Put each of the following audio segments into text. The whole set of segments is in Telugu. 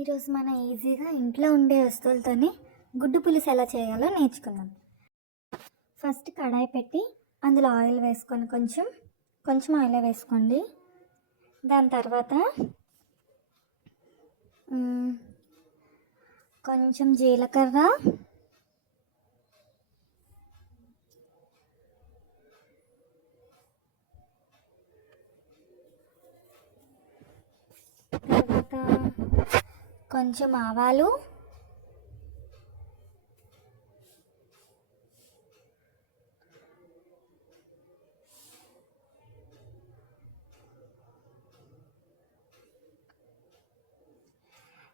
ఈరోజు మనం ఈజీగా ఇంట్లో ఉండే వస్తువులతోనే గుడ్డు పులుసు ఎలా చేయాలో నేర్చుకుందాం. ఫస్ట్ కడాయి పెట్టి అందులో ఆయిల్ వేసుకొని కొంచెం కొంచెం ఆయిల్ వేసుకోండి. దాని తర్వాత కొంచెం జీలకర్ర తర్వాత కొంచెం ఆవాలు.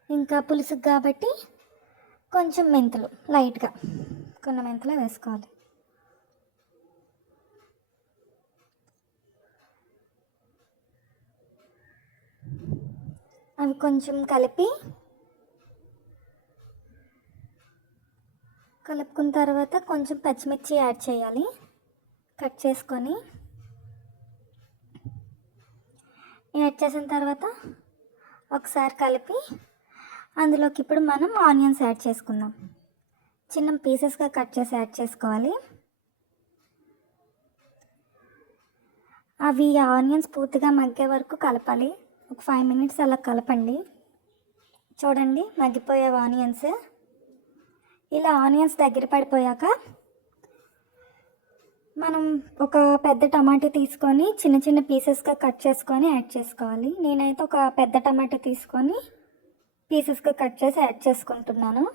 ఇంకా పులుసు కాబట్టి కొంచెం మెంతులు లైట్గా కొన్ని మెంతులు వేసుకోవాలి. అవి కొంచెం కలిపి కలుపుకున్న తర్వాత కొంచెం పచ్చిమిర్చి యాడ్ చేయాలి. కట్ చేసుకొని యాడ్ చేసిన తర్వాత ఒకసారి కలిపి అందులోకి ఇప్పుడు మనం ఆనియన్స్ యాడ్ చేసుకుందాం. చిన్న పీసెస్గా కట్ చేసి యాడ్ చేసుకోవాలి. అవి ఆనియన్స్ పూర్తిగా మగ్గే వరకు కలపాలి. ఒక ఫైవ్ మినిట్స్ అలా కలపండి. చూడండి మగ్గిపోయే ఆనియన్స్. ఇలా ఆనియన్స్ దగ్గర పడిపోయాక మనం ఒక పెద్ద టమాటా తీసుకొని చిన్న చిన్న పీసెస్గా కట్ చేసుకొని యాడ్ చేసుకోవాలి. నేనైతే ఒక పెద్ద టమాటా తీసుకొని పీసెస్గా కట్ చేసి యాడ్ చేసుకుంటున్నాను.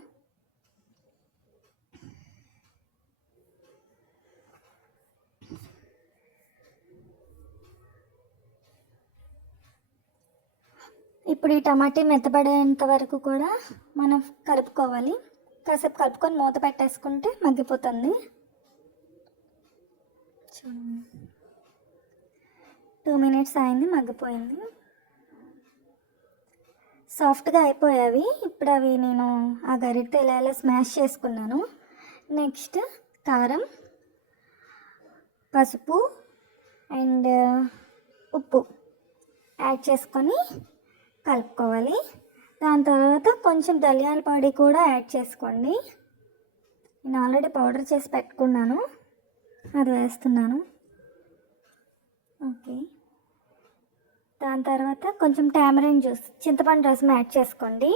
ఇప్పుడు ఈ టమాటీ మెత్తబడేంత వరకు కూడా మనం కలుపుకోవాలి. కాసేపు కలుపుకొని మూత పెట్టేసుకుంటే మగ్గిపోతుంది. టూ మినిట్స్ అయింది మగ్గిపోయింది. సాఫ్ట్గా అయిపోయావి. ఇప్పుడు అవి నేను ఆ గరిటతో ఇలా ఇలా స్మాష్ చేసుకున్నాను. నెక్స్ట్ కారం పసుపు అండ్ ఉప్పు. యాడ్ చేసుకొని కలుపుకోవాలి. దాని తర్వాత కొంచెం ధనియాల పొడి కూడా యాడ్ చేసుకోండి. నేను ఆల్రెడీ పౌడర్ చేసి పెట్టుకున్నాను. అది వేస్తున్నాను. ఓకే. దాని తర్వాత కొంచెం టామరిన్ జ్యూస్ చింతపండు రసం యాడ్ చేసుకోండి.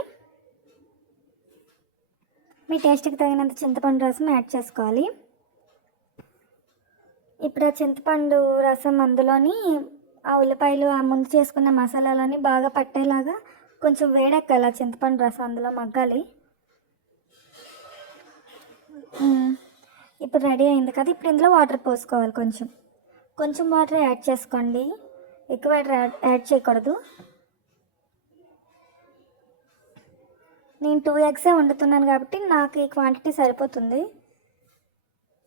మీ టేస్ట్కి తగినంత చింతపండు రసం యాడ్ చేసుకోవాలి. ఇప్పుడు ఆ చింతపండు రసం అందులోని ఆ ఉల్లిపాయలు ఆ ముందు చేసుకున్న మసాలాలని బాగా పట్టేలాగా కొంచెం వేడెక్కాలి ఆ చింతపండు రసం అందులో మగ్గాలి. ఇప్పుడు రెడీ అయింది కదా ఇప్పుడు ఇందులో వాటర్ పోసుకోవాలి కొంచెం. కొంచెం వాటర్ యాడ్ చేసుకోండి. ఎక్కువ వాటర్ యాడ్ యాడ్ చేయకూడదు. నేను టూ ఎగ్సే వండుతున్నాను కాబట్టి నాకు ఈ క్వాంటిటీ సరిపోతుంది.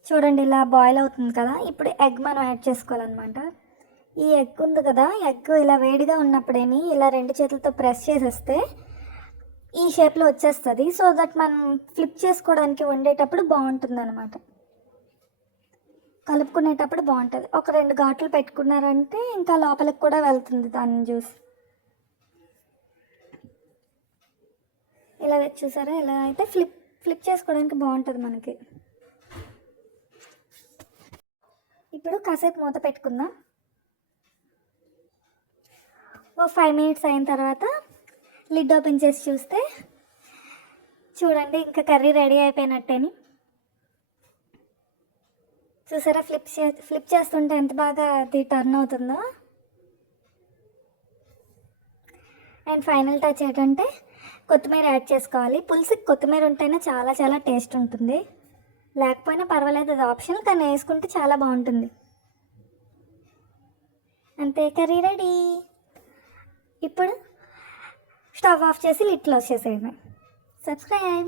చూడండి ఇలా బాయిల్ అవుతుంది కదా ఇప్పుడు ఎగ్ మనం యాడ్ చేసుకోవాలన్నమాట. ఈ ఎగ్ ఉంది కదా ఎగ్ ఇలా వేడిగా ఉన్నప్పుడేమి ఇలా రెండు చేతులతో ప్రెస్ చేసేస్తే ఈ షేప్లో వచ్చేస్తుంది. సో దట్ మనం ఫ్లిప్ చేసుకోవడానికి వండేటప్పుడు బాగుంటుంది అనమాట కలుపుకునేటప్పుడు బాగుంటుంది. ఒక రెండు ఘాట్లు పెట్టుకున్నారంటే ఇంకా లోపలికి కూడా వెళ్తుంది దాన్ని జ్యూస్. ఇలా చూసారా? ఇలా అయితే ఫ్లిప్ ఫ్లిప్ చేసుకోవడానికి బాగుంటుంది మనకి. ఇప్పుడు కాసేపు మూత పెట్టుకుందాం. ఓ ఫైవ్ మినిట్స్ అయిన తర్వాత లిడ్ ఓపెన్ చేసి చూస్తే చూడండి ఇంకా కర్రీ రెడీ అయిపోయినట్టేని. చూసారా ఫ్లిప్ చే ఫ్లిప్ చేస్తుంటే ఎంత బాగా అది టర్న్ అవుతుందో. అండ్ ఫైనల్ టచ్ ఏంటంటే కొత్తిమీర యాడ్ చేసుకోవాలి. పులుసుకి కొత్తిమీర ఉంటేనే చాలా చాలా టేస్ట్ ఉంటుంది. లేకపోయినా పర్వాలేదు అది ఆప్షన్ కానీ వేసుకుంటే చాలా బాగుంటుంది. అంతే కర్రీ రెడీ ఇప్పుడు స్టవ్ ఆఫ్ చేసి లిట్ క్లోజ్ చేసేయడమే సబ్స్క్రైబ్.